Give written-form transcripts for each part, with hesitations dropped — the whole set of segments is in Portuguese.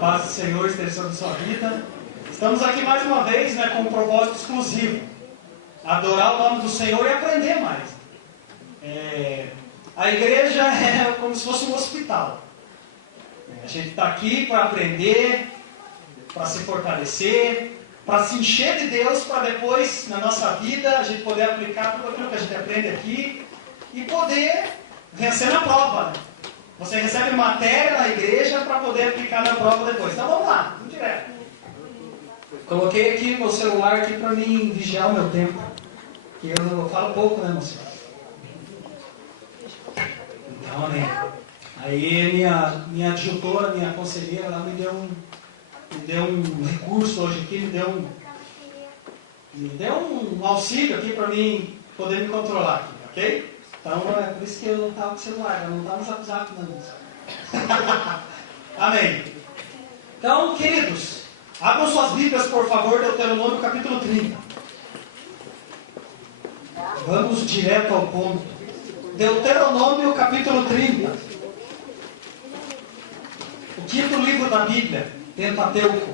paz do Senhor esteja sobre a sua vida. Estamos aqui mais uma vez, com um propósito exclusivo: adorar o nome do Senhor e aprender mais. A igreja é como se fosse um hospital. A gente está aqui para aprender, para se fortalecer, para se encher de Deus, para depois, na nossa vida, a gente poder aplicar tudo aquilo que a gente aprende aqui e poder vencer na prova. Você recebe matéria na igreja para poder aplicar na prova depois. Então vamos lá, vamos direto. Coloquei aqui meu celular aqui para mim vigiar o meu tempo. Que eu falo pouco, né, moço? Então, amém. Aí minha adjutora, minha conselheira, ela me deu um recurso hoje aqui, me deu um auxílio aqui para mim poder me controlar aqui, ok? Então é por isso que eu não estava com o celular, eu não estava no zap não. Amém. Então, queridos, abram suas Bíblias, por favor, Deuteronômio capítulo 30. Vamos direto ao ponto. Deuteronômio capítulo 30. O quinto livro da Bíblia, Pentateuco.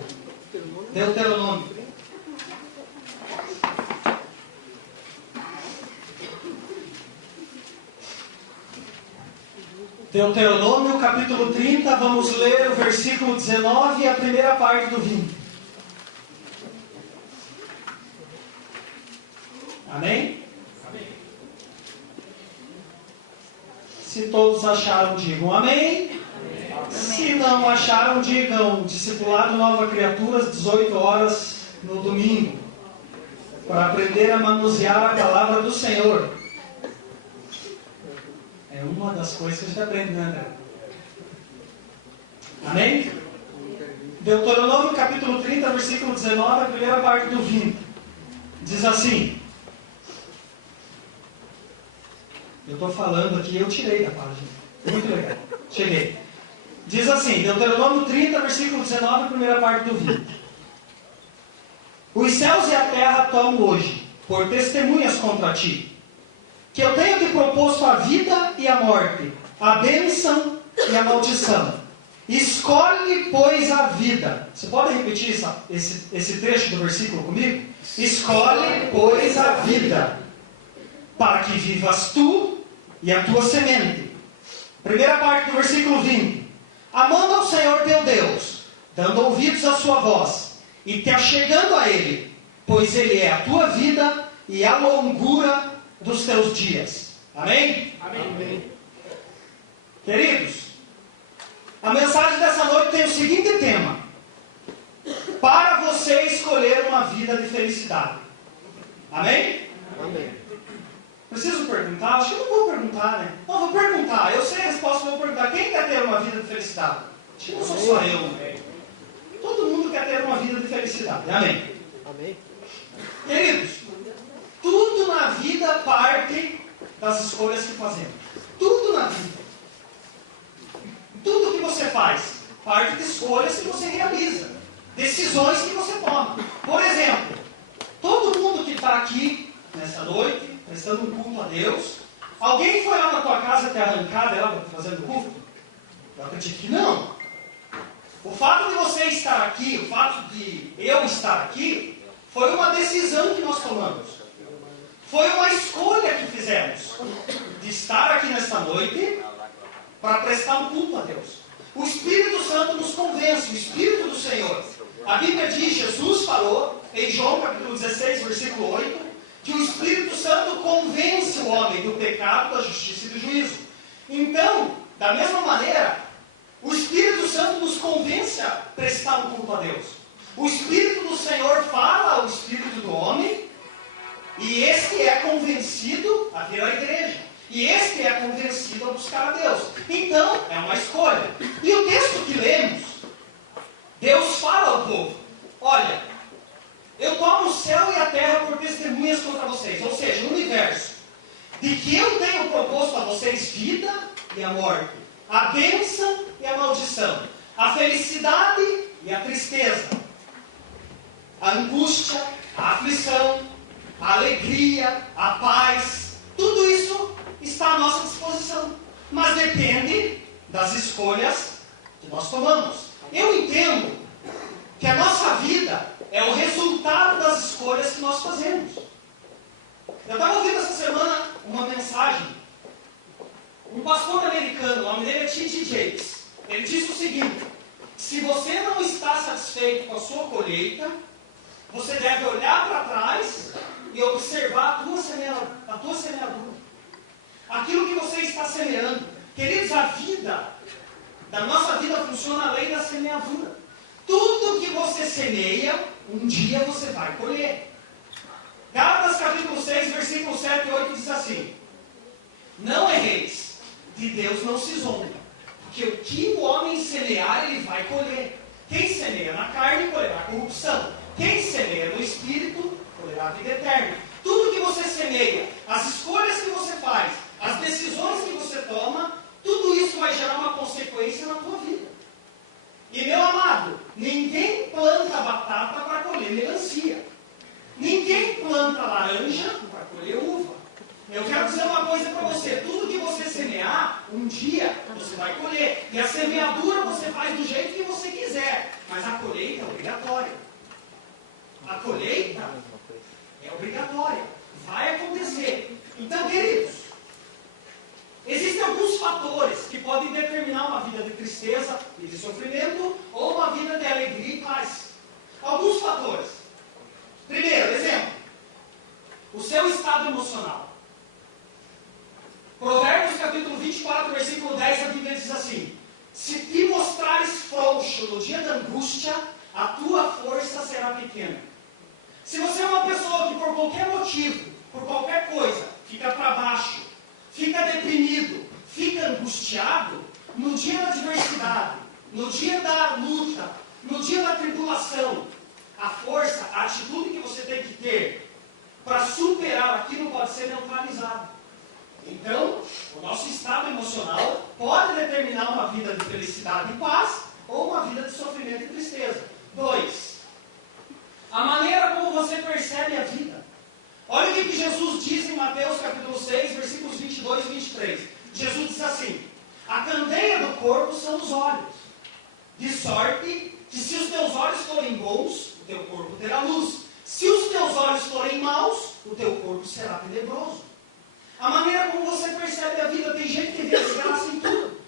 Deuteronômio. Deuteronômio capítulo 30, vamos ler o versículo 19 e a primeira parte do 20. Amém? Amém. Se todos acharam, digam amém. Amém. Se não acharam, digam discipulado Nova Criatura às 18 horas no domingo, para aprender a manusear a palavra do Senhor. É uma das coisas que a gente aprende, né, André? Amém? Deuteronômio capítulo 30, versículo 19, a primeira parte do 20. Diz assim. Eu estou falando aqui, eu tirei da página. Muito legal. Cheguei. Diz assim, Deuteronômio 30, versículo 19, a primeira parte do 20. Os céus e a terra tomo hoje, por testemunhas contra ti, que eu tenho te proposto a vida e a morte, a bênção e a maldição. Escolhe, pois, a vida. Você pode repetir esse trecho do versículo comigo? Escolhe, pois, a vida, para que vivas tu e a tua semente. Primeira parte do versículo 20. Amando ao Senhor teu Deus, dando ouvidos à sua voz, e te achegando a Ele, pois Ele é a tua vida e a longura dos teus dias. Amém? Amém. Queridos, a mensagem dessa noite tem o seguinte tema: para você escolher uma vida de felicidade. Amém? Amém. Preciso perguntar? Acho que eu não vou perguntar, né? Não, vou perguntar. Eu sei a resposta, vou perguntar. Quem quer ter uma vida de felicidade? Acho que não sou só eu, né? Todo mundo quer ter uma vida de felicidade. Amém? Amém. Queridos, tudo na vida parte das escolhas que fazemos. Tudo na vida. Tudo que você faz parte de escolhas que você realiza. Decisões que você toma. Por exemplo, todo mundo que está aqui nessa noite, prestando um culto a Deus, alguém foi lá na tua casa te arrancar dela fazendo culto? Eu acredito que não. O fato de você estar aqui, o fato de eu estar aqui, foi uma decisão que nós tomamos. Foi uma escolha que fizemos de estar aqui nesta noite para prestar um culto a Deus. O Espírito Santo nos convence, o Espírito do Senhor. A Bíblia diz, Jesus falou em João capítulo 16, versículo 8, que o Espírito Santo convence o homem do pecado, da justiça e do juízo. Então, da mesma maneira, o Espírito Santo nos convence a prestar um culto a Deus. O Espírito do Senhor fala ao Espírito do homem, e este é convencido a vir à igreja. E este é convencido a buscar a Deus. Então, é uma escolha. E o texto que lemos, Deus fala ao povo: olha, eu tomo o céu e a terra por testemunhas contra vocês. Ou seja, o universo. De que eu tenho proposto a vocês vida e a morte, a bênção e a maldição, a felicidade e a tristeza, a angústia, a aflição, a alegria, a paz. Tudo isso está à nossa disposição. Mas depende das escolhas que nós tomamos. Eu entendo que a nossa vida é o resultado das escolhas que nós fazemos. Eu estava ouvindo essa semana uma mensagem. Um pastor americano, o nome dele é T.D. Jakes. Ele disse o seguinte: se você não está satisfeito com a sua colheita, você deve olhar para trás e observar a tua semeadura. Aquilo que você está semeando. Queridos, da nossa vida funciona a lei da semeadura. Tudo que você semeia, um dia você vai colher. Gálatas capítulo 6, versículos 7 e 8 diz assim: não erreis, de Deus não se zomba, porque o que o homem semear, ele vai colher. Quem semeia na carne, colherá corrupção. Quem semeia no Espírito, colherá vida eterna. Tudo que você semeia, as escolhas que você faz, as decisões que você toma, tudo isso vai gerar uma consequência na tua vida. E meu amado, ninguém planta batata para colher melancia. Ninguém planta laranja para colher uva. Eu quero dizer uma coisa para você: tudo que você semear, um dia você vai colher. E a semeadura você faz do jeito que você quiser, mas a colheita é obrigatória. A colheita é obrigatória. Vai acontecer. Então, queridos, existem alguns fatores que podem determinar uma vida de tristeza e de sofrimento ou uma vida de alegria e paz. Alguns fatores. Primeiro, exemplo, o seu estado emocional. Provérbios capítulo 24, versículo 10, a Bíblia diz assim: se te mostrares frouxo no dia da angústia, a tua força será pequena. Se você é uma pessoa que por qualquer motivo, por qualquer coisa, fica para baixo, fica deprimido, fica angustiado, no dia da adversidade, no dia da luta, no dia da tribulação, a força, a atitude que você tem que ter para superar aquilo pode ser neutralizada. Então, o nosso estado emocional pode determinar uma vida de felicidade e paz ou uma vida de sofrimento e tristeza. 2. A maneira como você percebe a vida. Olha o que Jesus diz em Mateus capítulo 6, versículos 22 e 23. Jesus diz assim: a candeia do corpo são os olhos, de sorte que se os teus olhos forem bons, o teu corpo terá luz. Se os teus olhos forem maus, o teu corpo será tenebroso. A maneira como você percebe a vida. Tem gente que vê desgraça em tudo.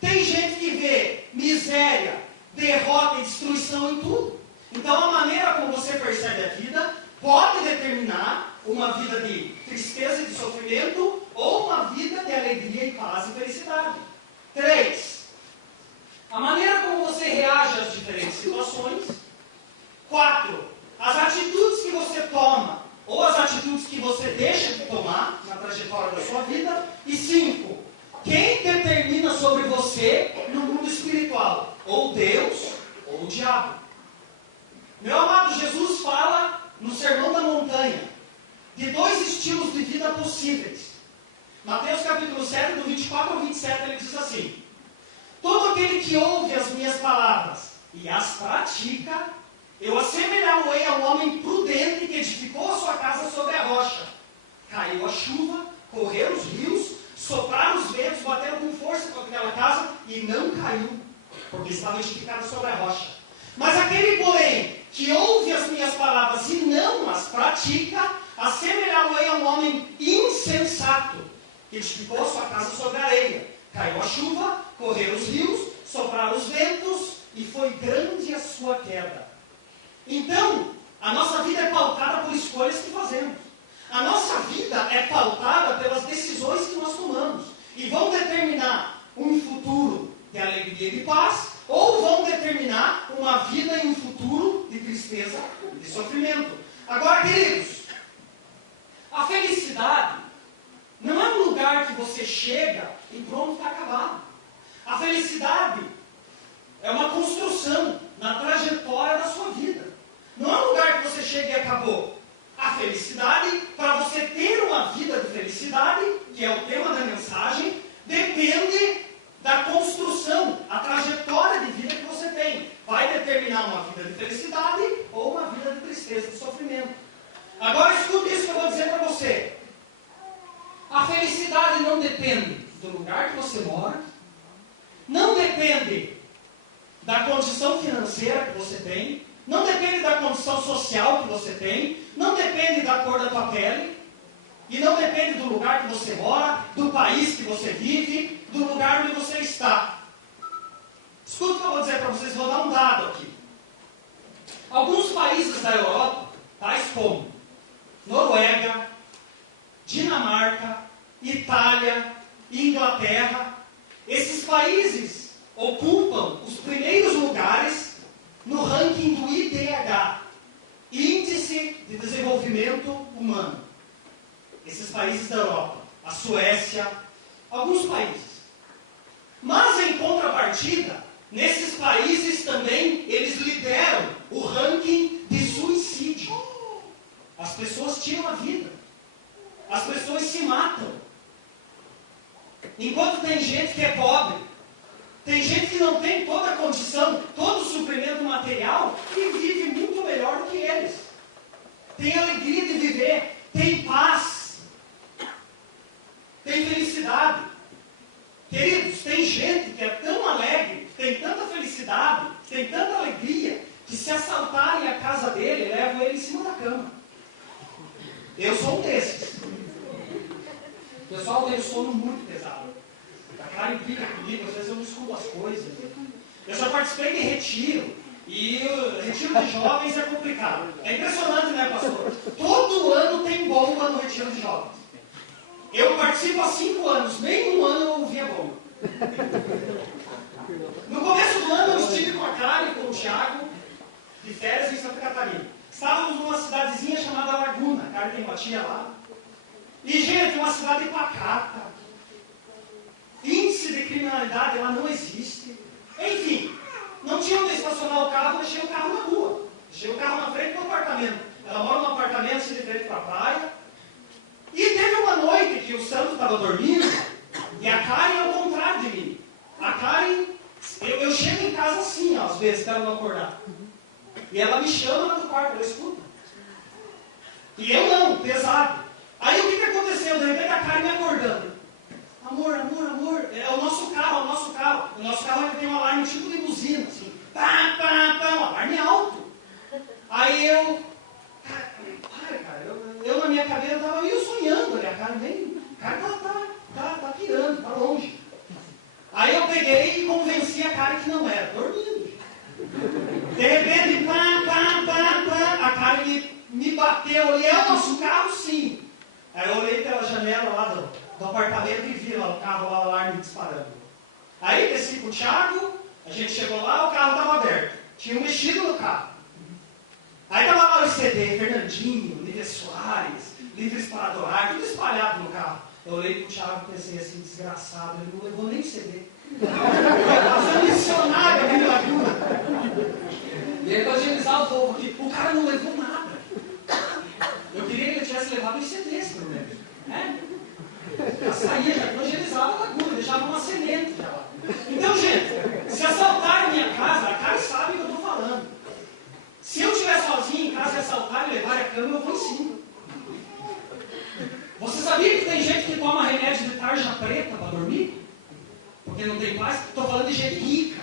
Tem gente que vê miséria, derrota e destruição em tudo. Então a maneira como você percebe a vida pode determinar uma vida de tristeza e de sofrimento ou uma vida de alegria e paz e felicidade. 3. A maneira como você reage às diferentes situações. 4. As atitudes que você toma ou as atitudes que você deixa de tomar na trajetória da sua vida. E 5. Quem determina sobre você no mundo espiritual? Ou Deus ou o diabo. Meu amado, Jesus fala no Sermão da Montanha de 2 estilos de vida possíveis. Mateus capítulo 7, do 24 ao 27, ele diz assim: todo aquele que ouve as minhas palavras e as pratica, eu assemelhá-lo-ei a um homem prudente que edificou a sua casa sobre a rocha. Caiu a chuva, correram os rios, sopraram os ventos, bateram com força com aquela casa e não caiu, porque estava edificada sobre a rocha. Mas aquele, porém, que ouve as minhas palavras e não as pratica, assemelhá-lo-ei a um homem insensato, que edificou a sua casa sobre a areia. Caiu a chuva, correram os rios, sopraram os ventos, e foi grande a sua queda. Então, a nossa vida é pautada por escolhas que fazemos. A nossa vida é pautada pelas decisões que nós tomamos. E vão determinar um futuro de alegria e de paz, ou vão determinar uma vida e um futuro de tristeza e de sofrimento. Agora, queridos, a felicidade não é um lugar que você chega e pronto, está acabado. A felicidade é uma construção na trajetória da sua vida. Não é um lugar que você chega e acabou. A felicidade, para você ter uma vida de felicidade, que é o tema da mensagem, depende da construção, a trajetória de vida que você tem. Vai determinar uma vida de felicidade ou uma vida de tristeza, de sofrimento. Agora escute isso que eu vou dizer para você. A felicidade não depende do lugar que você mora, não depende da condição financeira que você tem, não depende da condição social que você tem, não depende da cor da tua pele, e não depende do lugar que você mora, do país que você vive, do lugar onde você está. Escuta o que eu vou dizer para vocês, vou dar um dado aqui. Alguns países da Europa, tais como Noruega, Dinamarca, Itália e Inglaterra, esses países ocupam os primeiros lugares no ranking do IDH, Índice de Desenvolvimento Humano. Esses países da Europa, a Suécia, alguns países. Mas em contrapartida, nesses países também eles lideram o ranking de suicídio. As pessoas tiram a vida. As pessoas se matam. Enquanto tem gente que é pobre, tem gente que não tem toda a condição, todo o suprimento material e vive muito melhor do que eles. Tem alegria de viver, tem paz, tem felicidade. Queridos, tem gente que é tão alegre, tem tanta felicidade, tem tanta alegria, que se assaltarem a casa dele, levam ele em cima da cama. Eu sou um desses. O pessoal tem o sono muito pesado. A Karen briga comigo, às vezes eu não escuto as coisas. Eu já participei de retiro, e o retiro de jovens é complicado. É impressionante, né, pastor? Todo ano tem bomba no retiro de jovens. Eu participo há 5 anos, nem um ano eu ouvia bomba. No começo do ano eu estive com a Karen e com o Thiago, de férias em Santa Catarina. Estávamos numa cidadezinha chamada Laguna. A Karen tem uma tia lá. E, gente, uma cidade pacata. Índice de criminalidade lá não existe. Enfim, não tinha onde estacionar o carro, deixei o carro na rua. Deixei o carro na frente do apartamento. Ela mora num apartamento assim de frente para a praia. E teve uma noite que o Santo estava dormindo, e a Karen é o contrário de mim. A Karen, eu chego em casa assim, ó, às vezes, para ela não acordar. E ela me chama lá do quarto, ela escuta. E eu não, pesado. Aí o que aconteceu? De repente a Karen me acordando. Amor, amor, amor, é o nosso carro, é o nosso carro. O nosso carro tem um alarme tipo de buzina, assim. Pá, pá, pá, um alarme alto. Aí eu... Cara, eu na minha cadeira estava meio sonhando ali, a Karen bem... A Karen tá pirando, tá longe. Aí eu peguei e convenci a Karen que não era, dormindo. De repente, pá, pá, pá, pá, a Karen me bateu ali, é o nosso carro, sim. Aí eu olhei pela janela lá do apartamento e vi lá o carro, lá, o alarme disparando. Aí desci com o Thiago, a gente chegou lá, o carro estava aberto. Tinha mexido no carro. Aí estava lá o CD, Fernandinho, Lívia Soares, Livres para Adorar, tudo espalhado no carro. Eu olhei pro Thiago e pensei assim, desgraçado, ele não levou nem o CD. Fazendo missionário aqui na Laguna. E aí, para agilizar o povo aqui, o cara não levou nada. Eu queria que ele tivesse levado os CDs, pelo menos. Né? Já saía, já evangelizava a Laguna, deixava uma semente já lá. Então, gente, se assaltarem a minha casa, a Karen sabe o que eu estou falando. Se eu estiver sozinho em casa e assaltarem e levarem a cama, eu vou em cima. Você sabia que tem gente que toma remédio de tarja preta para dormir? Porque não tem paz? Estou falando de gente rica.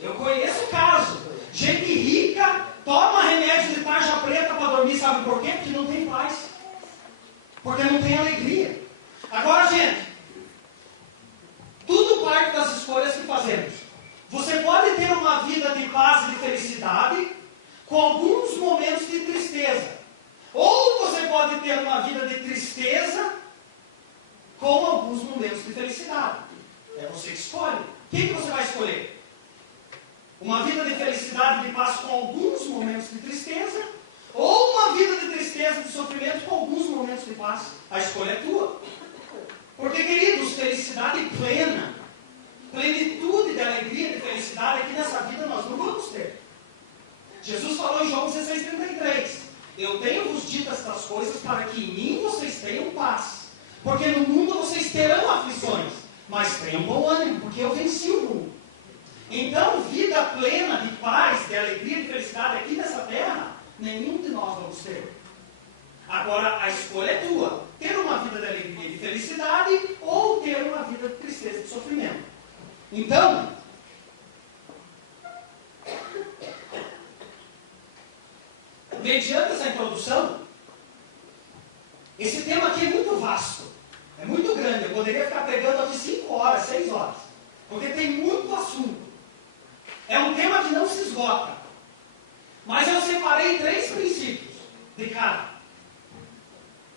Eu conheço o caso. Gente rica toma remédio de tarja preta para dormir, sabe por quê? Porque não tem paz. Porque não tem alegria. Agora, gente, tudo parte das escolhas que fazemos. Você pode ter uma vida de paz e de felicidade, com alguns momentos de tristeza. Ou você pode ter uma vida de tristeza, com alguns momentos de felicidade. É você que escolhe. O que você vai escolher? Uma vida de felicidade e de paz com alguns momentos de tristeza, ou uma vida de tristeza e de sofrimento com alguns momentos de paz? A escolha é tua. Porque, queridos, felicidade plena, plenitude de alegria, de felicidade, aqui nessa vida nós não vamos ter. Jesus falou em João 16,33. Eu tenho-vos dito estas coisas para que em mim vocês tenham paz. Porque no mundo vocês terão aflições, mas tenham bom ânimo, porque eu venci o mundo. Então, vida plena de paz, de alegria, de felicidade aqui nessa terra, nenhum de nós vamos ter. Agora, a escolha é tua. Ter uma vida de alegria e de felicidade, ou ter uma vida de tristeza e de sofrimento. Então, mediante essa introdução, esse tema aqui é muito vasto, é muito grande. Eu poderia ficar pregando aqui 5 horas, 6 horas, porque tem muito assunto. É um tema que não se esgota. Mas eu separei 3 princípios de cada.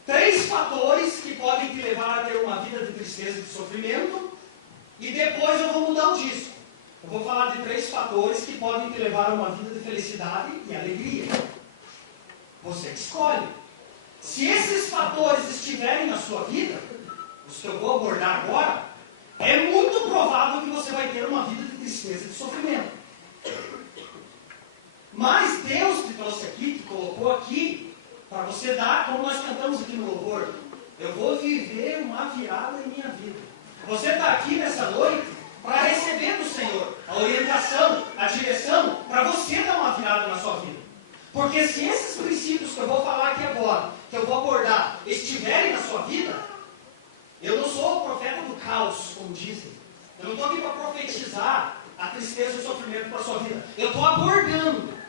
3 fatores que podem te levar a ter uma vida de tristeza e de sofrimento. E depois eu vou mudar o disco. Eu vou falar de 3 fatores que podem te levar a uma vida de felicidade e alegria. Você que escolhe. Se esses fatores estiverem na sua vida, os que eu vou abordar agora, é muito provável que você vai ter uma vida de tristeza e de sofrimento. Mas Deus te trouxe aqui, te colocou aqui, para você dar, como nós cantamos aqui no louvor, eu vou viver uma virada em minha vida. Você está aqui nessa noite para receber do Senhor a orientação, a direção, para você dar uma virada na sua vida. Porque se esses princípios que eu vou falar aqui agora, que eu vou abordar, estiverem na sua vida, eu não sou o profeta do caos, como dizem. Eu não estou aqui para profetizar a tristeza e o sofrimento para a sua vida. Eu estou abordando.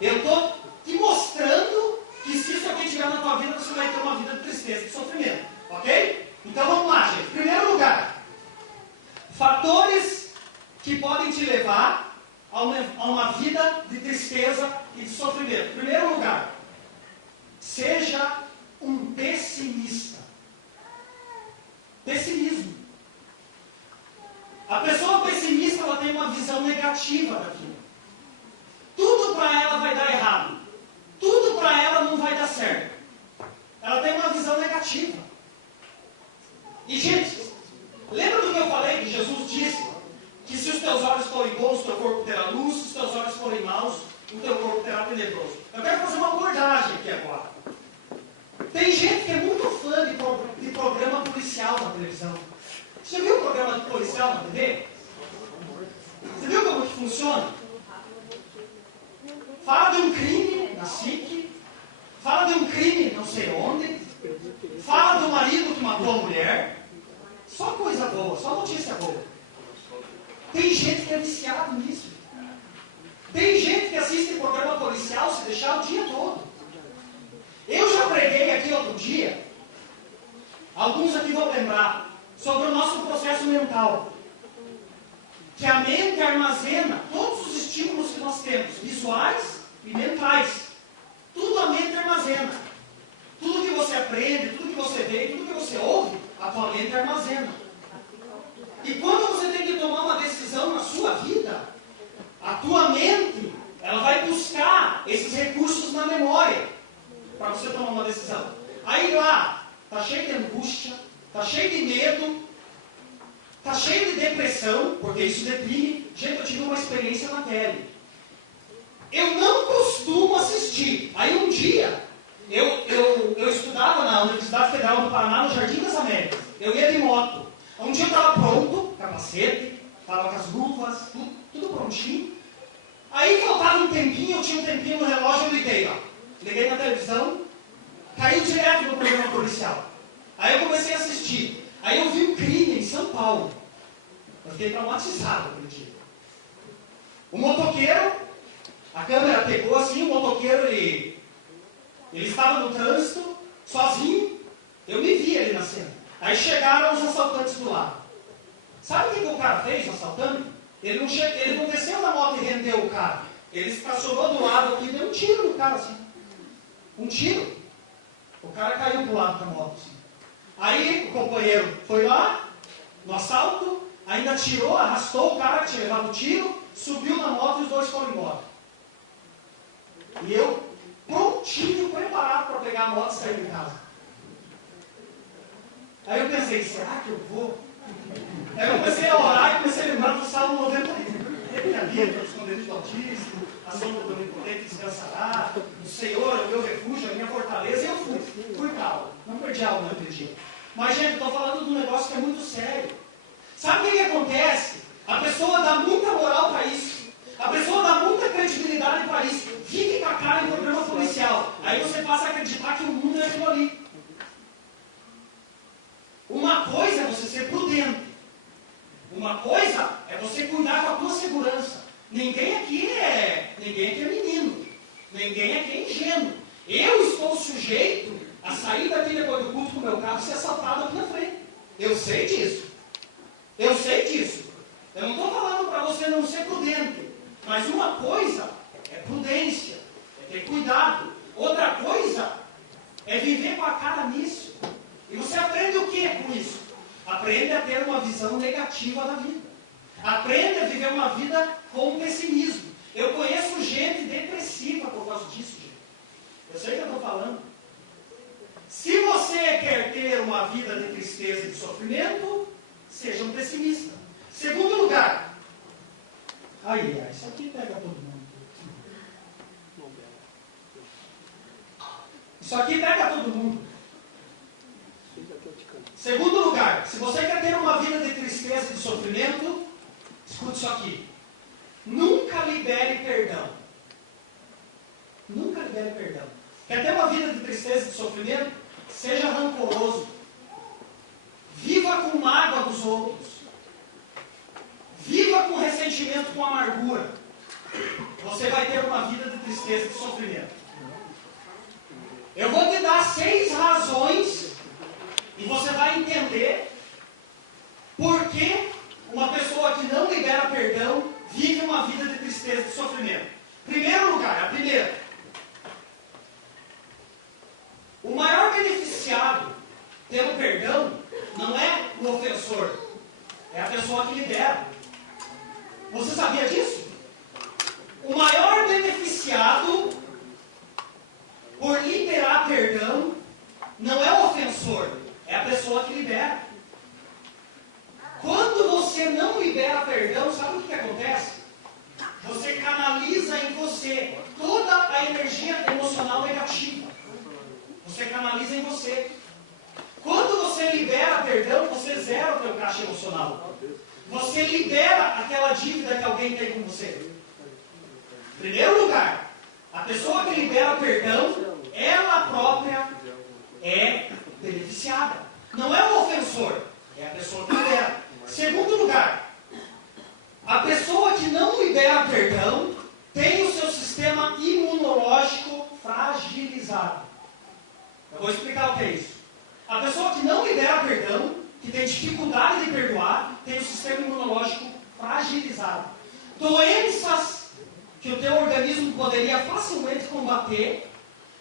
Eu estou te mostrando que se isso aqui estiver na tua vida, você vai ter uma vida de tristeza e de sofrimento. Ok? Então vamos lá, gente. Em primeiro lugar, fatores que podem te levar a uma vida de tristeza e de sofrimento. Em primeiro lugar, seja um pessimista. Pessimismo. A pessoa pessimista, ela tem uma visão negativa da vida. Tudo para ela vai dar errado. Tudo para ela não vai dar certo. Ela tem uma visão negativa. E, gente, lembra do que eu falei, que Jesus disse que se os teus olhos forem bons, o teu corpo terá luz, se os teus olhos forem maus, o teu corpo terá tenebroso. Eu quero fazer uma abordagem aqui agora. Tem gente que é muito fã de programa policial na televisão. Você já viu o programa de policial na TV? Você viu como que funciona? Fala de um crime na SIC, fala de um crime não sei onde, fala do marido que matou a mulher. Só coisa boa, só notícia boa. Tem gente que é viciado nisso. Tem gente que assiste programa policial se deixar o dia todo. Eu já preguei aqui outro dia, alguns aqui vão lembrar, sobre o nosso processo mental. Que a mente armazena todos os estímulos que nós temos, visuais e mentais. Tudo a mente armazena. Tudo que você aprende, tudo que você vê, tudo que você ouve, a tua mente armazena. E quando você tem que tomar uma decisão na sua vida, a tua mente, ela vai buscar esses recursos na memória, para você tomar uma decisão. Aí lá, está cheio de angústia, está cheio de medo, está cheio de depressão, porque isso deprime. Gente, eu tive uma experiência na pele. Eu não costumo assistir. Aí um dia, eu estudava na Universidade Federal do Paraná, no Jardim das Américas. Eu ia de moto. Um dia eu estava pronto, capacete, estava com as luvas, tudo prontinho. Aí faltava um tempinho, eu tinha um tempinho no relógio, eu liguei lá. Liguei na televisão, caiu direto no programa policial. Aí eu comecei a assistir. Aí eu vi um crime em São Paulo. Eu fiquei traumatizado aquele dia. O motoqueiro, a câmera pegou assim, o motoqueiro, ele estava no trânsito, sozinho. Eu me vi ali na cena. Aí chegaram os assaltantes do lado. Sabe o que o cara fez, o assaltante? Ele não desceu da moto e rendeu o cara. Ele estacionou do lado aqui e deu um tiro no cara assim. Um tiro. O cara caiu pro lado da moto assim. Aí o companheiro foi lá, no assalto, ainda tirou, arrastou o cara que tinha levado o tiro, subiu na moto e os dois foram embora. E eu, prontinho, preparado para pegar a moto e sair de casa. Aí eu pensei, será que eu vou? Aí eu comecei a orar e comecei a lembrar do Salmo 91. Minha vida, para esconder do Altíssimo, a sombra do Onipotente descansará, o Senhor é o meu refúgio, a minha fortaleza, e eu fui calmo. Não perdi a alma naquele dia. Mas, gente, estou falando de um negócio que é muito sério. Sabe o que acontece? A pessoa dá muita moral para isso. A pessoa dá muita credibilidade para isso. Vive com a cara em programa policial. Aí você passa a acreditar que o mundo é aquilo ali. Uma coisa é você ser prudente. Uma coisa é você cuidar com a tua segurança. Ninguém aqui é menino. Ninguém aqui é ingênuo. Eu estou sujeito a sair daqui depois do culto com o meu carro e ser assaltado aqui na frente. Eu sei disso. Eu sei disso. Eu não estou falando para você não ser prudente. Mas uma coisa é prudência, é ter cuidado. Outra coisa é viver com a cara nisso. E você aprende o que com isso? Aprende a ter uma visão negativa da vida. Aprende a viver uma vida com pessimismo. Eu conheço gente depressiva por causa disso, gente. Eu sei o que eu estou falando. Se você quer ter uma vida de tristeza e de sofrimento, seja um pessimista. Segundo lugar. Isso aqui pega todo mundo. Isso aqui pega todo mundo. Segundo lugar, se você quer ter uma vida de tristeza e de sofrimento, escute isso aqui. Nunca libere perdão. Nunca libere perdão. Quer ter uma vida de tristeza e de sofrimento? Seja rancoroso. Viva com mágoa dos outros. Viva com ressentimento, com amargura. Você vai ter uma vida de tristeza e de sofrimento. Eu vou te dar 6 razões e você vai entender por que uma pessoa que não libera perdão vive uma vida de tristeza e de sofrimento. Primeiro lugar, a primeira. O maior beneficiado pelo perdão não é o ofensor, é a pessoa que libera. Você sabia disso? O maior beneficiado por liberar perdão não é o ofensor, é a pessoa que libera. Quando você não libera perdão, sabe o que acontece? Você canaliza em você toda a energia emocional negativa. Você canaliza em você. Quando você libera perdão, você zera o teu caixa emocional. Você libera aquela dívida que alguém tem com você. Em primeiro lugar, a pessoa que libera perdão, ela própria é beneficiada. Não é o ofensor, é a pessoa que libera. Segundo lugar, a pessoa que não libera perdão tem o seu sistema imunológico fragilizado. Eu vou explicar o que é isso. A pessoa que não libera perdão, que tem dificuldade de perdoar, tem o sistema imunológico fragilizado. Doenças que o teu organismo poderia facilmente combater,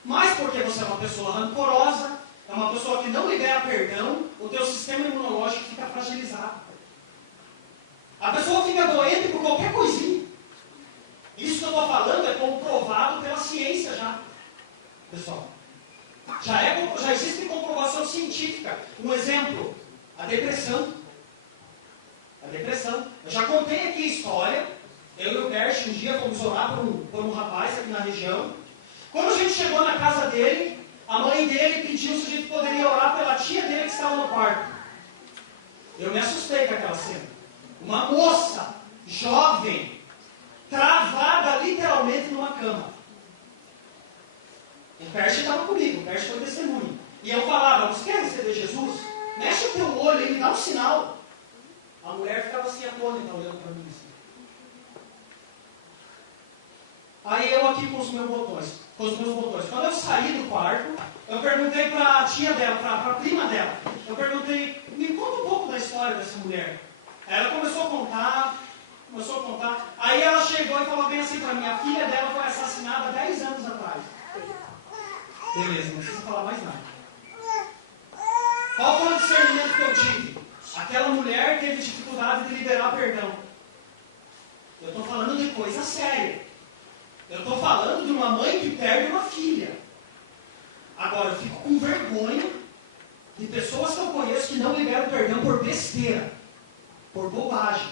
mas porque você é uma pessoa rancorosa, é uma pessoa que não libera perdão, o teu sistema imunológico fica fragilizado. A pessoa fica doente por qualquer coisinha. Isso que eu estou falando é comprovado pela ciência já. Pessoal, já existe comprovação científica. Um exemplo, a depressão. A depressão. Eu já contei aqui a história. Eu e o Bert, um dia fomos orar por um rapaz aqui na região. Quando a gente chegou na casa dele, a mãe dele pediu se a gente poderia orar pela tia dele que estava no quarto. Eu me assustei com aquela cena. Uma moça, jovem, travada literalmente numa cama. O Bert estava comigo, o Bert foi testemunho. E eu falava, você quer receber Jesus? Mexe o teu olho e me dá um sinal. A mulher ficava assim atônita, olhando para mim assim. Aí eu aqui com os meus botões. Quando eu saí do quarto, eu perguntei para a tia dela, para a prima dela. Eu perguntei, me conta um pouco da história dessa mulher. Aí ela começou a contar. Aí ela chegou e falou bem assim para mim, a filha dela foi assassinada 10 anos atrás. Beleza, não precisa falar mais nada. Qual foi o discernimento que eu tive? Aquela mulher teve dificuldade de liberar perdão. Eu estou falando de coisa séria. Eu estou falando de uma mãe que perde uma filha. Agora, eu fico com vergonha de pessoas que eu conheço que não liberam perdão por besteira, por bobagem.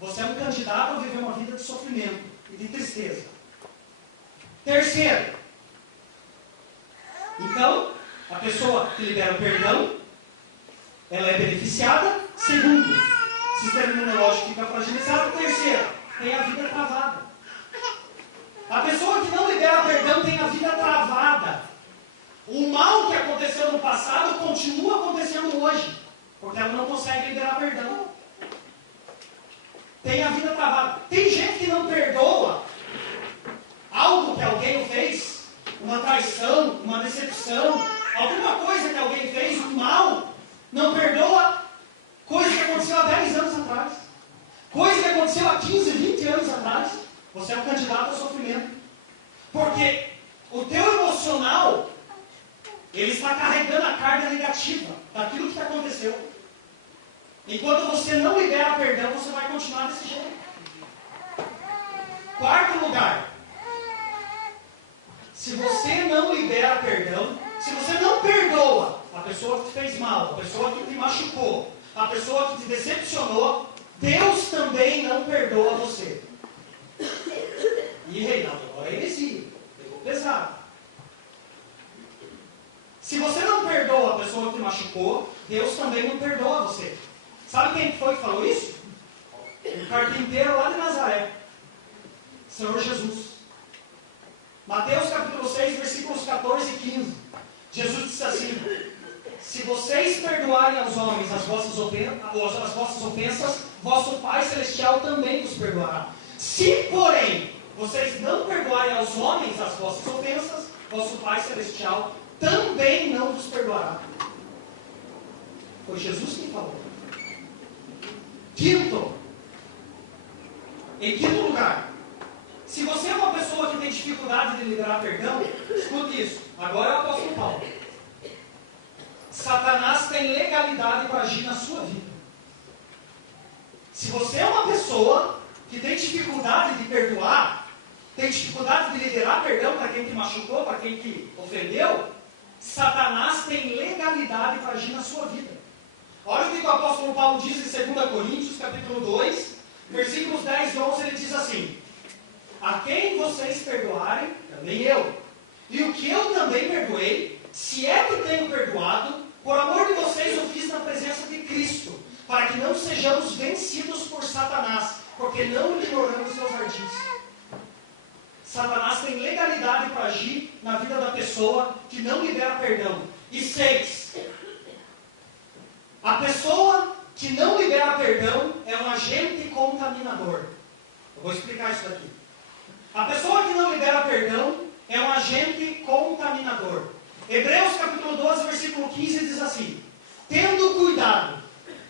Você é um candidato a viver uma vida de sofrimento e de tristeza. Terceiro, então, a pessoa que libera o perdão, ela é beneficiada. Segundo, o sistema imunológico fica fragilizado. Terceiro, tem a vida travada. A pessoa que não libera perdão tem a vida travada. O mal que aconteceu no passado continua acontecendo hoje, porque ela não consegue liberar perdão. Tem a vida travada. Tem gente que não perdoa algo que alguém Não perdoa coisa que aconteceu há 10 anos atrás. Coisa que aconteceu há 15, 20 anos atrás. Você é um candidato ao sofrimento. Porque o teu emocional, ele está carregando a carga negativa daquilo que aconteceu. Enquanto você não libera perdão, você vai continuar desse jeito. Quarto lugar. Se você não libera perdão, se você não perdoa a pessoa que te fez mal, a pessoa que te machucou, a pessoa que te decepcionou, Deus também não perdoa você. E Reinaldo, agora é heresia. Pegou pesado. Se você não perdoa a pessoa que te machucou, Deus também não perdoa você. Sabe quem foi que falou isso? O carpinteiro lá de Nazaré. Senhor Jesus. Mateus capítulo 6, versículos 14 e 15. Jesus disse assim: se vocês perdoarem aos homens as vossas ofensas, vosso Pai Celestial também vos perdoará. Se, porém, vocês não perdoarem aos homens as vossas ofensas, vosso Pai Celestial também não vos perdoará. Foi Jesus quem falou. Em quinto lugar, se você é uma pessoa que tem dificuldade de liberar perdão, escute isso. Agora é o apóstolo Paulo. Satanás tem legalidade para agir na sua vida. Se você é uma pessoa que tem dificuldade de perdoar, tem dificuldade de liberar perdão para quem te machucou, para quem te ofendeu, Satanás tem legalidade para agir na sua vida. Olha o que o apóstolo Paulo diz em 2 Coríntios, capítulo 2, versículos 10 e 11, ele diz assim: a quem vocês perdoarem, também eu. E o que eu também perdoei, se é que tenho perdoado, por amor de vocês o fiz na presença de Cristo, para que não sejamos vencidos por Satanás, porque não ignoramos seus ardis. Satanás tem legalidade para agir na vida da pessoa que não libera perdão. E 6. A pessoa que não libera perdão é um agente contaminador. Eu vou explicar isso daqui. A pessoa que não libera perdão é um agente contaminador. Hebreus capítulo 12, versículo 15 diz assim: tendo cuidado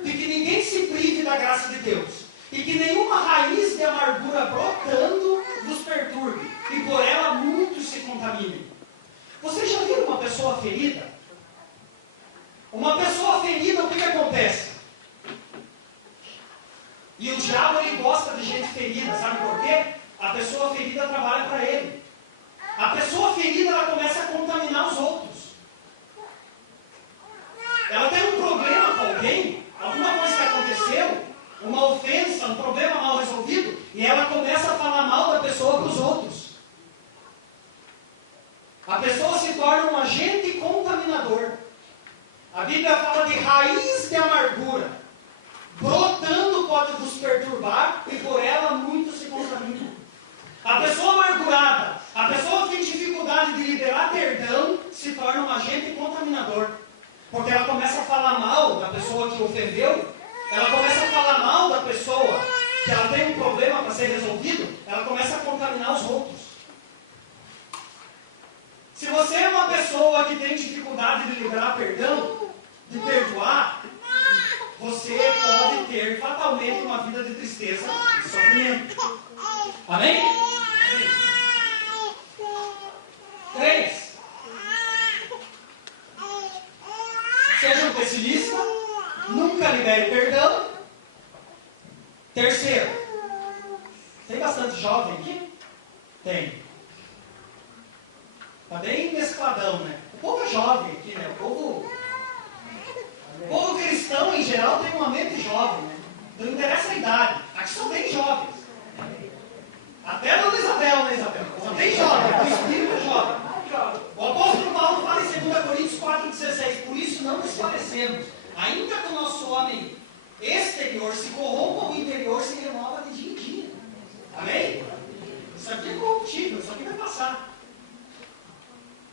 de que ninguém se prive da graça de Deus, e que nenhuma raiz de amargura brotando vos perturbe, e por ela muitos se contaminem. Você já viu uma pessoa ferida? Uma pessoa ferida, o que acontece? E o diabo, ele gosta de gente ferida, sabe por quê? A pessoa ferida trabalha para ele. A pessoa ferida, ela começa a contaminar os outros. Ela tem um problema com alguém, alguma coisa que aconteceu, uma ofensa, um problema mal resolvido, e ela começa a falar mal da pessoa para os outros. A pessoa se torna um agente contaminador. A Bíblia fala de raiz de amargura. Brotando pode vos perturbar, e por ela muitos se contaminam. A pessoa amargurada, a pessoa que tem dificuldade de liberar perdão, se torna um agente contaminador. Porque ela começa a falar mal da pessoa que ofendeu, ela começa a falar mal da pessoa que ela tem um problema para ser resolvido, ela começa a contaminar os outros. Se você é uma pessoa que tem dificuldade de liberar perdão, de perdoar, você pode ter fatalmente uma vida de tristeza e sofrimento. Amém? 3. Seja um pessimista, nunca libere perdão. 3. Tem bastante jovem aqui? Tem. Está bem mescladão, né? O povo é jovem aqui, né? O povo cristão, em geral, tem uma mente jovem, né? Então não interessa a idade. Aqui são bem jovens. Até a dona Isabel, né, Isabel? Só tem jovem, o espírito é jovem. O apóstolo Paulo fala em 2 Coríntios 4,16: por isso não nos parecemos, ainda que o nosso homem exterior se corrompa, o interior se renova de dia em dia. Amém? Isso aqui é corruptível, isso aqui vai passar.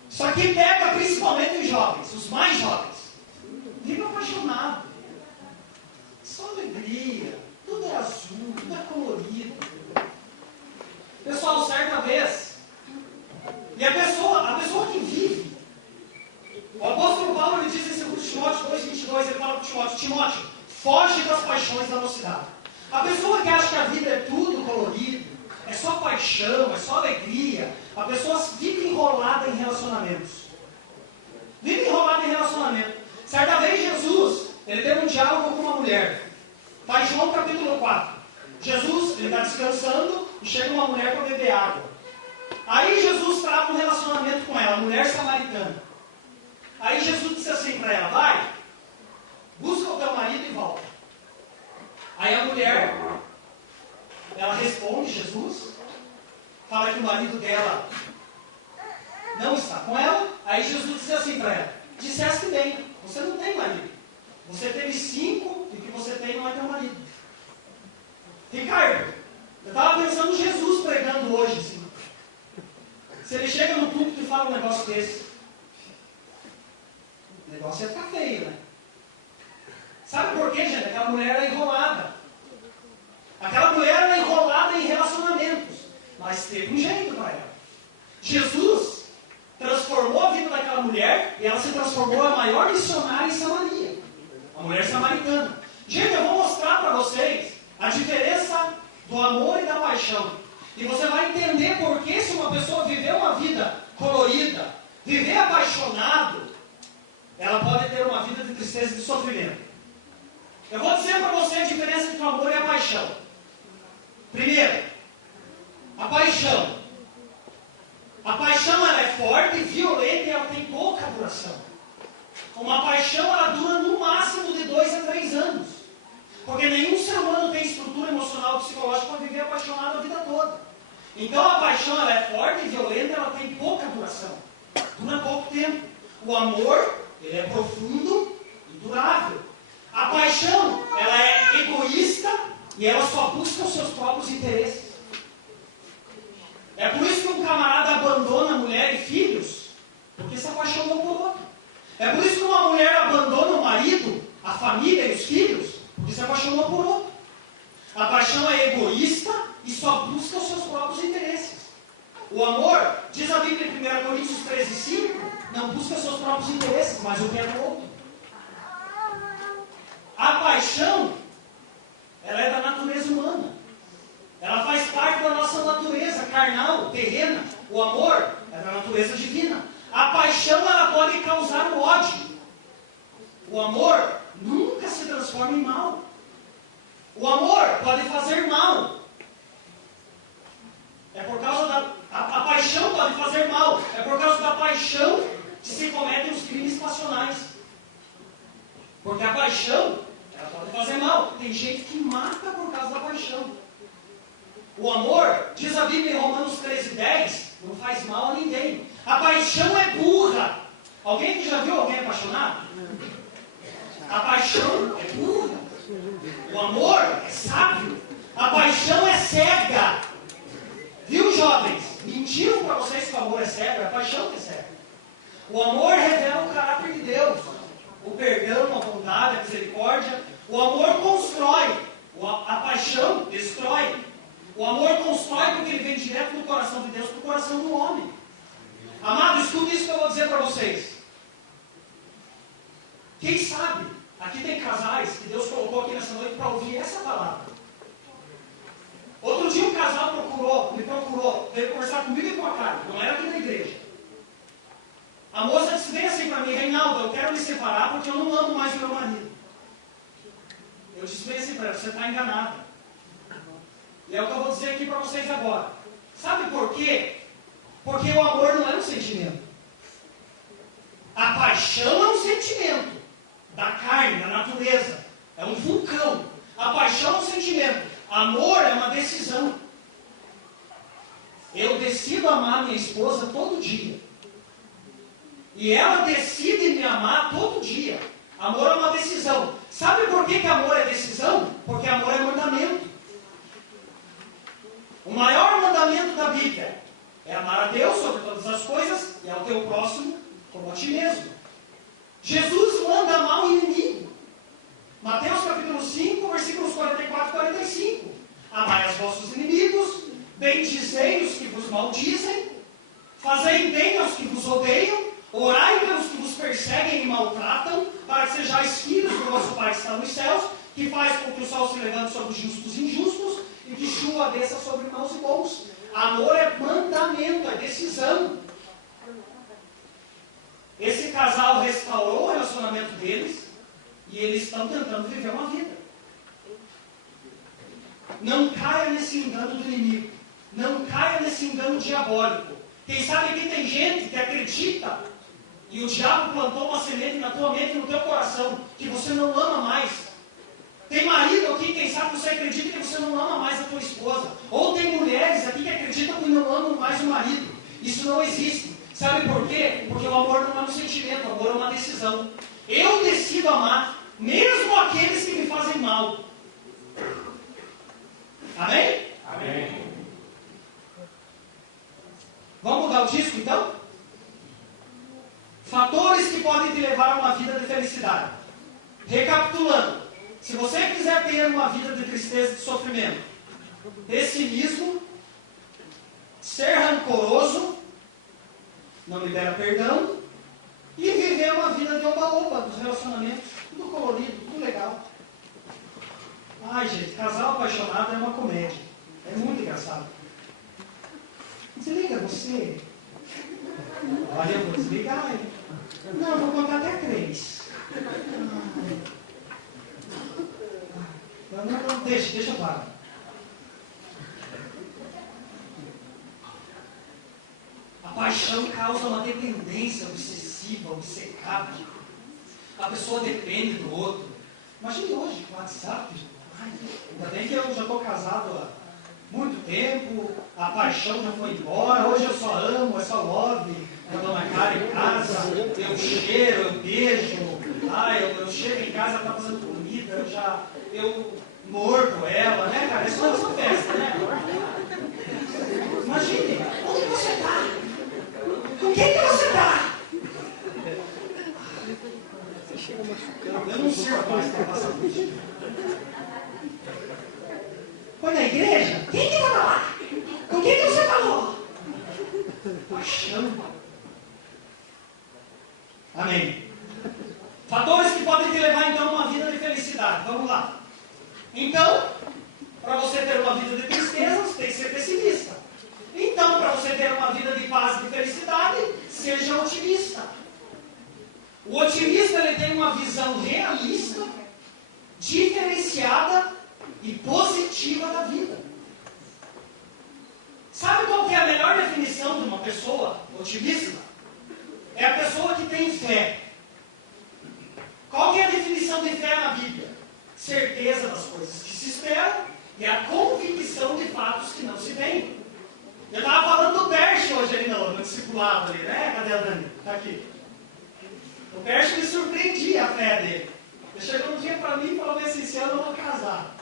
Isso aqui pega principalmente os jovens, os mais jovens. Viva apaixonado. Só alegria. Tudo é azul, tudo é colorido. Pessoal, certa vez, e a pessoa que vive, o apóstolo Paulo, ele diz em 2 Timóteo 2,22, ele fala para Foge das paixões da mocidade. A pessoa que acha que a vida é tudo colorido, é só paixão, é só alegria, a pessoa vive enrolada em relacionamentos. Vive enrolada em relacionamento. Certa vez Jesus, ele teve um diálogo com uma mulher. Está em João capítulo 4. Jesus, ele está descansando e chega uma mulher para beber água. Aí Jesus trava um relacionamento com ela, mulher samaritana. Aí Jesus disse assim para ela, vai, busca o teu marido e volta. Aí a mulher, ela responde Jesus, fala que o marido dela não está com ela. Aí Jesus disse assim para ela, disseste bem, você não tem marido. Você teve 5 e o que você tem não é teu marido. Ricardo, eu estava pensando em Jesus pregando hoje, assim. Se ele chega no púlpito e fala um negócio desse, o negócio ia ficar feio, né? Sabe por quê, gente? Aquela mulher era enrolada. Aquela mulher era enrolada em relacionamentos. Mas teve um jeito para ela. Jesus transformou a vida daquela mulher e ela se transformou a maior missionária em Samaria. A mulher samaritana. Gente, eu vou mostrar para vocês a diferença do amor e da paixão. E você vai entender por que se uma pessoa viver uma vida colorida, viver apaixonado, ela pode ter uma vida de tristeza e de sofrimento. Eu vou dizer para você a diferença entre o amor e a paixão. Primeiro, a paixão. A paixão ela é forte, violenta e ela tem pouca duração. Uma paixão ela dura no máximo de 2 a 3 anos. Porque nenhum ser humano tem estrutura emocional ou psicológica para viver apaixonado a vida toda. Então a paixão ela é forte e violenta, ela tem pouca duração. Dura pouco tempo. O amor, ele é profundo e durável. A paixão, ela é egoísta e ela só busca os seus próprios interesses. É por isso que um camarada abandona mulher e filhos, porque se apaixonou por outro. É por isso que uma mulher abandona o marido, a família e os filhos, porque se apaixonou por outro. A paixão é egoísta e só busca os seus próprios interesses. O amor, diz a Bíblia em 1 Coríntios 13:5, não busca os seus próprios interesses, mas o que é do outro. A paixão, ela é da natureza humana. Ela faz parte da nossa natureza carnal, terrena. O amor é da natureza divina. A paixão, ela pode causar o ódio. O amor nunca se transforma em mal. O amor pode fazer mal. É por causa da... A paixão pode fazer mal. É por causa da paixão que se cometem os crimes passionais. Porque a paixão, ela pode fazer mal. Tem gente que mata por causa da paixão. O amor, diz a Bíblia em Romanos 13:10, não faz mal a ninguém. A paixão é burra. Alguém que já viu alguém apaixonado? A paixão é burra. O amor é sábio. A paixão é cega. Viu, jovens? Mentiram para vocês que o amor é cego. É a paixão que é cega. O amor revela o caráter de Deus. O perdão, a bondade, a misericórdia. O amor constrói. A paixão destrói. O amor constrói porque ele vem direto do coração de Deus para o coração do homem. Amado, escute isso que eu vou dizer para vocês. Quem sabe, aqui tem casais que Deus colocou aqui nessa noite para ouvir essa palavra. Outro dia um casal me procurou, veio conversar comigo e com a Karen, não era aqui na igreja. A moça disse, vem assim para mim, Reinaldo, eu quero me separar porque eu não amo mais o meu marido. Eu disse, vem assim para ela, você está enganada. E é o que eu vou dizer aqui para vocês agora. Sabe por quê? Porque o amor não é um sentimento. A paixão é um sentimento da carne, da natureza. É um vulcão. A paixão é um sentimento. Amor é uma decisão. Eu decido amar minha esposa todo dia. E ela decide me amar todo dia. Amor é uma decisão. Sabe por que amor é decisão? Porque amor é mandamento. O maior mandamento da Bíblia é amar a Deus sobre todas as coisas e ao teu próximo como a ti mesmo. Jesus manda amar o inimigo. Mateus capítulo 5, versículos 44 e 45. Amai os vossos inimigos, bendizei os que vos maldizem, fazei bem aos que vos odeiam, orai pelos que vos perseguem e maltratam, para que sejais filhos do vosso Pai que está nos céus, que faz com que o sol se levante sobre os justos e injustos e que chuva desça sobre maus e bons. Amor é mandamento, é decisão. Esse casal restaurou o relacionamento deles e eles estão tentando viver uma vida. Não caia nesse engano do inimigo. Não caia nesse engano diabólico. Quem sabe aqui tem gente que acredita e o diabo plantou uma semente na tua mente e no teu coração que você não ama mais. Tem marido aqui, quem sabe você acredita que você não ama mais a tua esposa. Ou tem mulheres aqui que acreditam que não amam mais o marido. Isso não existe. Sabe por quê? Porque o amor não é um sentimento, o amor é uma decisão. Eu decido amar, mesmo aqueles que me fazem mal. Amém? Amém. Vamos mudar o disco então? Fatores que podem te levar a uma vida de felicidade. Recapitulando. Se você quiser ter uma vida de tristeza e de sofrimento, pessimismo, ser rancoroso, não libera perdão, e viver uma vida de oba-oba dos relacionamentos, tudo colorido, tudo legal. Ai, gente, casal apaixonado é uma comédia. É muito engraçado. Desliga você. Olha, eu vou desligar. Hein? Não, vou contar até 3. Não, deixa claro. A paixão causa uma dependência obsessiva, obcecada. A pessoa depende do outro. Imagine hoje com o WhatsApp. Ainda bem que eu já estou casado há muito tempo, a paixão já foi embora, hoje eu só amo, é só love, eu dou na cara em casa, eu cheiro, eu beijo, eu chego em casa, ela está fazendo comida, eu mordo ela, né, cara? Isso não é uma festa, né? Imagine, onde você está? Com quem que você está? Eu não sei mais o que está passando por isso. Foi na igreja? Quem que estava lá? Com quem que você falou? Paixão. Amém. Fatores que podem te levar então a uma vida de felicidade. Vamos lá. Então, para você ter uma vida de tristeza, você tem que ser pessimista. Então, para você ter uma vida de paz e de felicidade, seja otimista. O otimista ele tem uma visão realista, diferenciada e positiva da vida. Sabe qual que é a melhor definição de uma pessoa otimista? É a pessoa que tem fé. Qual que é a definição de fé na Bíblia? Certeza das coisas que se esperam e a convicção de fatos que não se veem. Eu estava falando do Perche hoje ali no discipulado ali, né? Cadê a Dani? Está aqui. O Perche me surpreendia a fé dele. Ele chegou um dia para mim e falou assim, esse ano eu vou casar.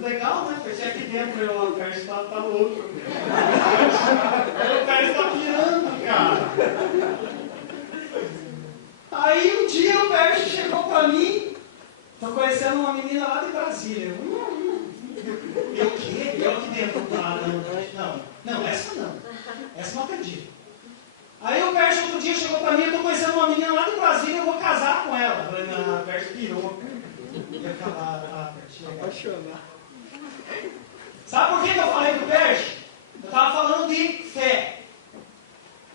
Legal, né? Pensei aqui dentro, o Perche tá louco. O Perche tá pirando, cara. Aí um dia o Perche chegou pra mim, tô conhecendo uma menina lá de Brasília. Eu o quê? Eu aqui dentro. Não, essa não. Essa não acredito. Aí o Perche outro dia chegou pra mim, eu tô conhecendo uma menina lá de Brasília, eu vou casar com ela. Eu falei, não, o Perche pirou. Ia acabar, apaixonar. Sabe por que eu falei do Perche? Eu estava falando de fé,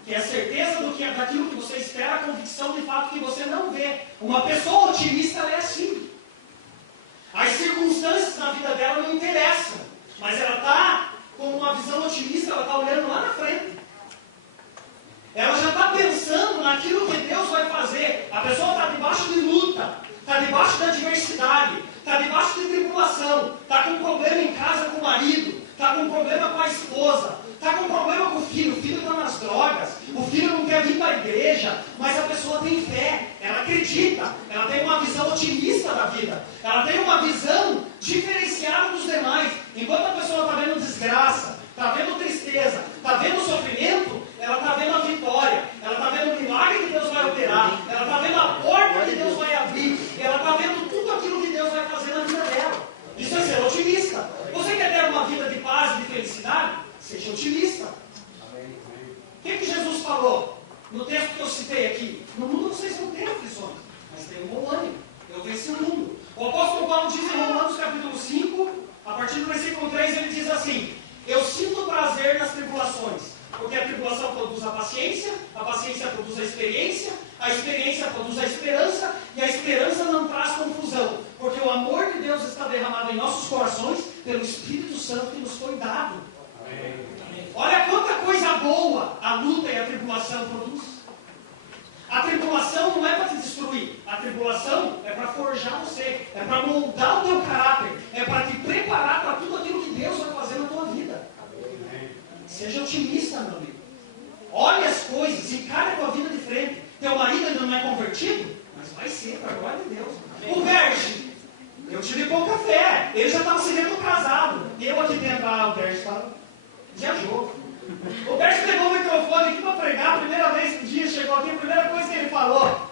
que é a certeza daquilo que você espera, a convicção de fato que você não vê. Uma pessoa otimista ela é assim. As circunstâncias na vida dela não interessam, mas ela está com uma visão otimista, ela está olhando lá na frente. Ela já está pensando naquilo que Deus vai fazer. A pessoa está debaixo de luta, está debaixo da adversidade, está debaixo de tribulação, está com um problema em casa com o marido, está com um problema com a esposa, está com um problema com o filho está nas drogas, o filho não quer vir para a igreja, mas a pessoa tem fé, ela acredita, ela tem uma visão otimista da vida, ela tem uma visão diferenciada dos demais. Enquanto a pessoa está vendo desgraça, está vendo tristeza, está vendo sofrimento, ela está vendo a vitória, ela está vendo o milagre que Deus vai operar, ela está vendo a porta que Deus vai abrir, ela está vendo tudo aquilo que Deus vai fazer na vida dela. Isso é ser otimista. Você quer ter uma vida de paz e de felicidade? Seja otimista. O que Jesus falou no texto que eu citei aqui? No mundo vocês não têm aflições, mas tem um bom ânimo. Eu venci o mundo. O apóstolo Paulo diz em Romanos capítulo 5, a partir do versículo 3, ele diz assim: eu sinto prazer nas tribulações, porque a tribulação produz a paciência produz a experiência produz a esperança, e a esperança não traz confusão, porque o amor de Deus está derramado em nossos corações pelo Espírito Santo que nos foi dado. Amém. Olha quanta coisa boa a luta e a tribulação produz. A tribulação não é para te destruir, a tribulação é para forjar você, é para moldar o teu caráter, é para te preparar para tudo aquilo que Deus vai fazer na tua vida. Seja otimista, meu amigo. Olhe as coisas, encare a tua vida de frente. Teu marido ainda não é convertido, mas vai ser, para a glória de Deus. O Berge, eu tive pouca fé, ele já estava se vendo casado. Eu aqui dentro, o Berge viajou. O Berge pegou o microfone aqui para pregar, a primeira vez que o dia chegou aqui, a primeira coisa que ele falou: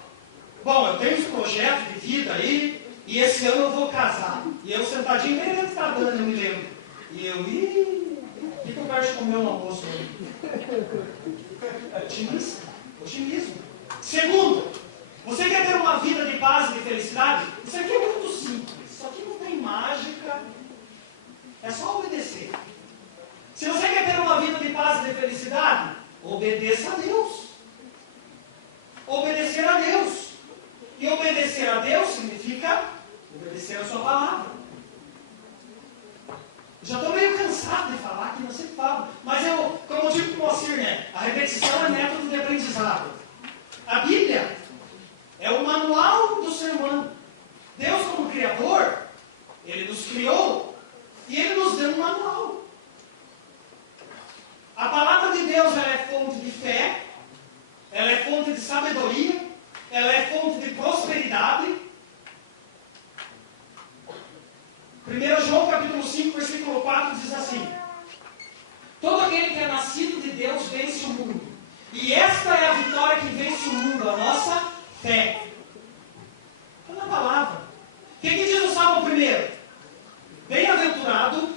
bom, eu tenho uns projetos de vida aí, e esse ano eu vou casar. E eu sentadinho bem dentro da dana, eu me lembro. E eu, o que o Berge comeu no almoço hoje? Otimismo. Segundo, você quer ter uma vida de paz e de felicidade? Isso aqui é muito simples. Isso aqui não tem mágica. É só obedecer. Se você quer ter uma vida de paz e de felicidade, obedeça a Deus. Obedecer a Deus. E obedecer a Deus significa obedecer a sua palavra. Eu já estou meio cansado de falar, que não sei o que falo. Mas eu, como eu digo para o Moacir, né? A repetição é método de aprendizado. A Bíblia é o manual do ser humano. Deus, como Criador, Ele nos criou e Ele nos deu um manual. A palavra de Deus, ela é fonte de fé, ela é fonte de sabedoria, ela é fonte de prosperidade. 1 João capítulo 5, versículo 4 diz assim: todo aquele que é nascido de Deus vence o mundo. E esta é a vitória que vence o mundo, a nossa fé. Está na palavra. O que diz o Salmo 1? Bem-aventurado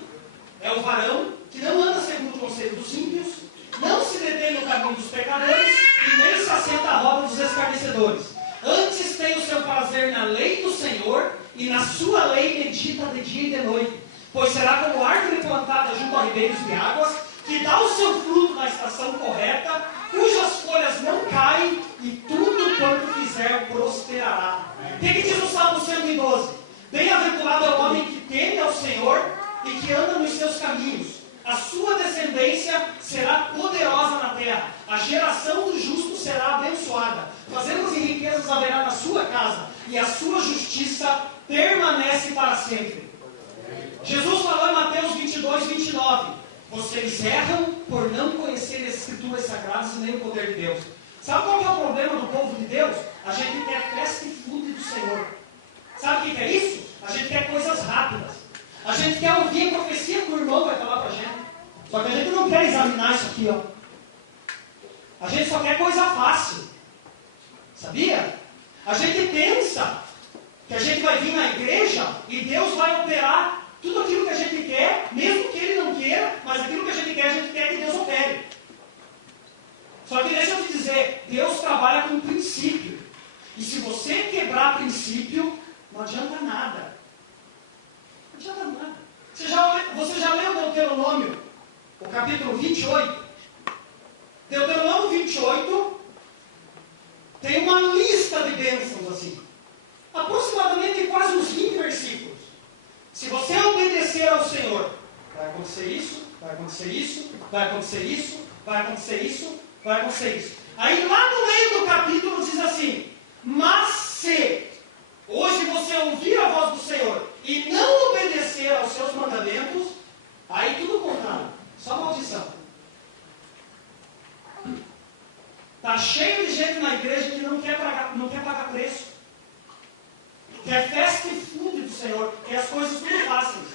é o varão que não anda segundo o conselho dos ímpios, não se detém no caminho dos pecadores e nem se assenta à roda dos escarnecedores. Antes tem o seu prazer na lei do Senhor, e na sua lei medita de dia e de noite. Pois será como árvore plantada junto a ribeiros de águas, que dá o seu fruto na estação correta, cujas folhas não caem, e tudo quanto fizer prosperará. O que diz o Salmo 112? Bem-aventurado é o homem que teme ao Senhor e que anda nos seus caminhos. A sua descendência será poderosa na terra. A geração do justo será abençoada. Fazendas e riquezas haverá na sua casa, e a sua justiça permanece para sempre. Jesus falou em Mateus 22, 29. Vocês erram por não conhecerem as Escrituras Sagradas e nem o poder de Deus. Sabe qual que é o problema do povo de Deus? A gente quer fast food do Senhor. Sabe o que é isso? A gente quer coisas rápidas. A gente quer ouvir a profecia que o irmão vai falar para a gente. Só que a gente não quer examinar isso aqui, ó. A gente só quer coisa fácil. Sabia? A gente pensa que a gente vai vir na igreja e Deus vai operar tudo aquilo que a gente quer, mesmo que Ele não queira, mas aquilo que a gente quer que Deus opere. Só que deixa eu te dizer, Deus trabalha com princípio. E se você quebrar princípio, não adianta nada. Não adianta nada. Você já leu Deuteronômio, o capítulo 28? Deuteronômio 28 tem uma lista de bênçãos assim. Aproximadamente quase uns 20 versículos. Se você obedecer ao Senhor, vai acontecer isso, vai acontecer isso, vai acontecer isso, vai acontecer isso, vai acontecer isso. Aí lá no meio do capítulo diz assim: mas se hoje você ouvir a voz do Senhor e não obedecer aos seus mandamentos, aí tudo contrário, só maldição. Está cheio de gente na igreja que não quer pagar preço. Quer fast food do Senhor, quer as coisas tudo fáceis.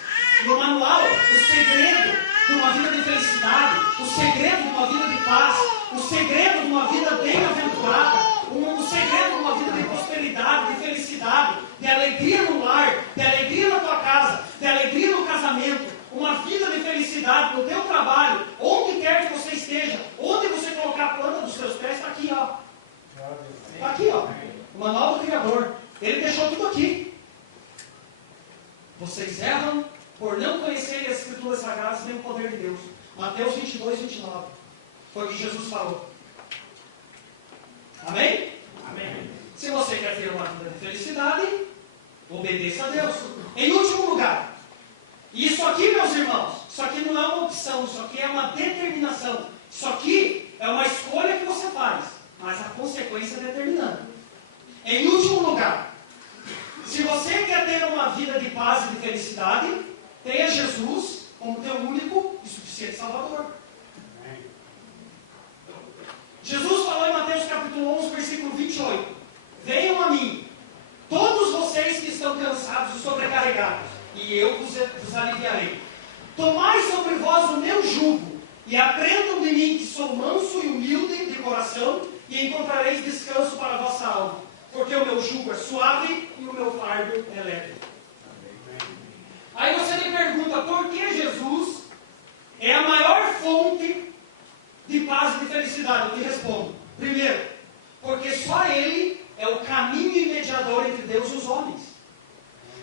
No manual, o segredo de uma vida de felicidade, o segredo de uma vida de paz, o segredo de uma vida bem-aventurada, o segredo de uma vida de prosperidade, de felicidade, de alegria no lar, de alegria na tua casa, de alegria no casamento, uma vida de felicidade no teu trabalho, onde quer que você esteja, onde você colocar a planta dos teus pés, está aqui, ó. Está aqui, ó. O manual do Criador. Ele deixou tudo aqui. vocês erram por não conhecerem as Escrituras Sagradas nem o poder de Deus. Mateus 22, 29. Foi o que Jesus falou. Amém? Amém. Se você quer ter uma vida de felicidade, obedeça a Deus. Em último lugar, isso aqui, meus irmãos, isso aqui não é uma opção, isso aqui é uma determinação. Isso aqui é uma escolha que você faz, mas a consequência é determinante. Em último lugar, se você quer ter uma vida de paz e de felicidade, tenha Jesus como teu único e suficiente Salvador. Jesus falou em Mateus capítulo 11, versículo 28. Venham a mim, todos vocês que estão cansados e sobrecarregados, e eu vos aliviarei. Tomai sobre vós o meu jugo, e aprendam de mim que sou manso e humilde de coração, e encontrareis descanso para a vossa alma. Porque o meu jugo é suave e o meu fardo é leve. Aí você me pergunta, por que Jesus é a maior fonte de paz e de felicidade? Eu te respondo. Primeiro, porque só Ele é o caminho e mediador entre Deus e os homens.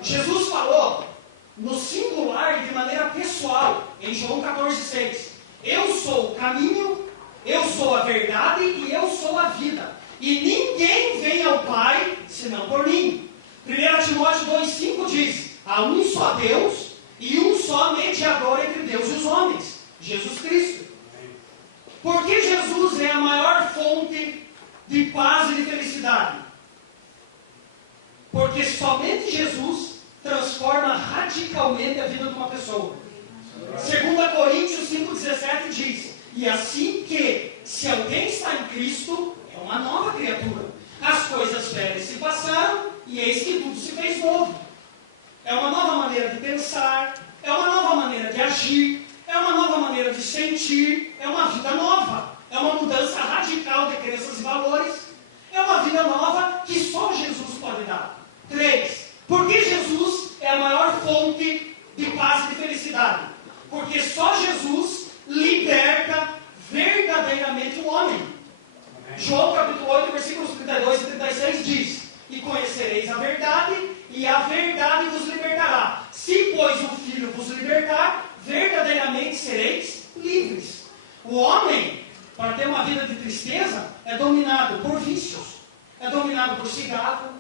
Jesus falou no singular e de maneira pessoal, em João 14,6. Eu sou o caminho, eu sou a verdade e eu sou a vida. E ninguém vem ao Pai senão por mim. 1 Timóteo 2,5 diz: há um só Deus e um só mediador entre Deus e os homens, Jesus Cristo. Por que Jesus é a maior fonte de paz e de felicidade? Porque somente Jesus transforma radicalmente a vida de uma pessoa. 2 Coríntios 5,17 diz: e assim que, se alguém está em Cristo, é uma nova criatura. As coisas velhas se passaram e eis que tudo se fez novo. É uma nova maneira de pensar, é uma nova maneira de agir, é uma nova maneira de sentir, é uma vida nova, é uma mudança radical de crenças e valores, é uma vida nova que só Jesus pode dar. 3. Por que Jesus é a maior fonte de paz e de felicidade? Porque só Jesus liberta verdadeiramente o homem. João capítulo 8, versículos 32 e 36 diz: e conhecereis a verdade, e a verdade vos libertará. Se, pois, o Filho vos libertar, verdadeiramente sereis livres. O homem, para ter uma vida de tristeza, é dominado por vícios, é dominado por cigarro.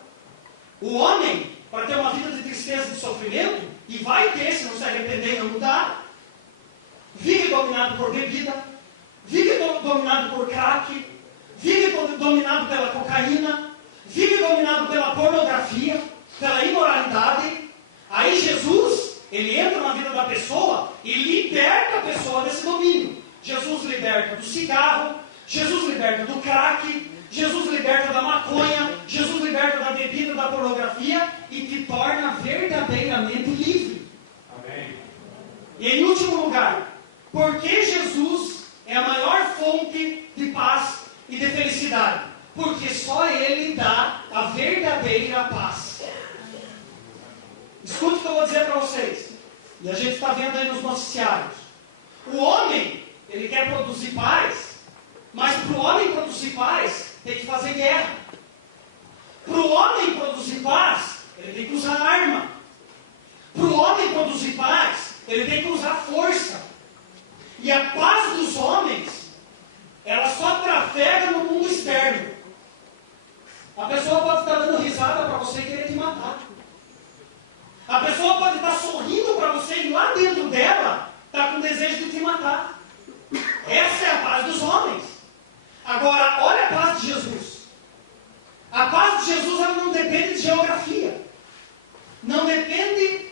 O homem, para ter uma vida de tristeza e de sofrimento, e vai ter se não se arrepender e não mudar, vive dominado por bebida, vive dominado por crack, vive dominado pela cocaína, vive dominado pela pornografia, pela imoralidade. Aí Jesus, ele entra na vida da pessoa e liberta a pessoa desse domínio. Jesus liberta do cigarro, Jesus liberta do crack, Jesus liberta da maconha, Jesus liberta da bebida, da pornografia e te torna verdadeiramente livre. Amém. E em último lugar, por que Jesus é a maior fonte de paz e de felicidade? Porque só Ele dá a verdadeira paz. Escute o que eu vou dizer para vocês. E a gente está vendo aí nos noticiários. O homem, ele quer produzir paz, mas para o homem produzir paz, tem que fazer guerra. Para o homem produzir paz, ele tem que usar arma. Para o homem produzir paz, ele tem que usar força. E a paz dos homens, ela só trafega no mundo externo. A pessoa pode estar dando risada para você e querer te matar. A pessoa pode estar sorrindo para você e lá dentro dela está com desejo de te matar. Essa é a paz dos homens. Agora, olha a paz de Jesus. A paz de Jesus, ela não depende de geografia. Não depende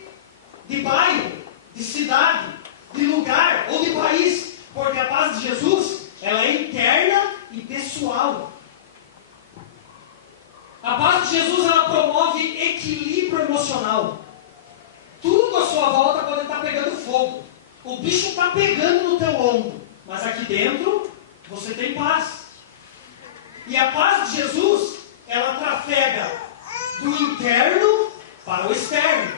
de bairro, de cidade, de lugar ou de país. Porque a paz de Jesus, ela é interna e pessoal. A paz de Jesus, ela promove equilíbrio emocional. Tudo à sua volta pode estar pegando fogo. O bicho está pegando no teu ombro. Mas aqui dentro, você tem paz. E a paz de Jesus, ela trafega do interno para o externo.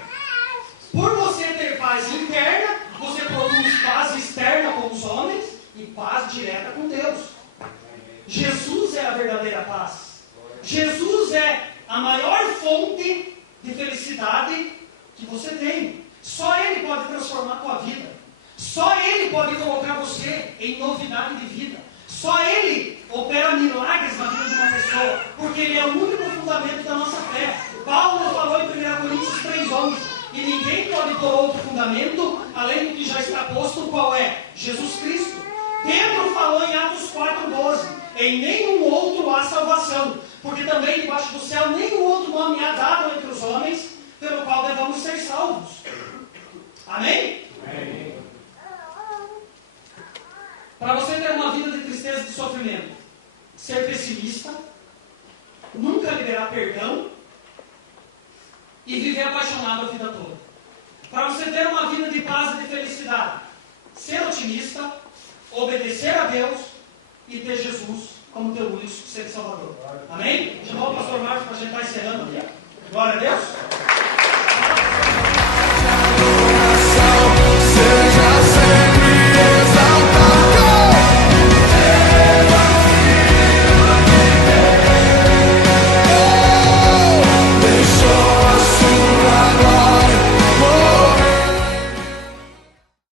Por você ter paz interna, você produz paz externa com os homens e paz direta com Deus. Jesus é a verdadeira paz. Jesus é a maior fonte de felicidade que você tem. Só Ele pode transformar a tua vida. Só Ele pode colocar você em novidade de vida. Só Ele opera milagres na vida de uma pessoa, porque Ele é o único fundamento da nossa fé. Paulo falou em 1 Coríntios 3,11, e ninguém pode pôr outro fundamento, além do que já está posto, qual é? Jesus Cristo. Pedro falou em Atos 4,12, em nenhum outro há salvação, porque também debaixo do céu nenhum outro nome há dado entre os homens, pelo qual devamos ser salvos. Amém? Amém. Para você ter uma vida de tristeza e de sofrimento, ser pessimista, nunca liberar perdão e viver apaixonado a vida toda. Para você ter uma vida de paz e de felicidade, ser otimista, obedecer a Deus e ter Jesus como teu único ser salvador. Amém? Chamou o pastor Marcos para a gente estar encerrando. Glória a Deus.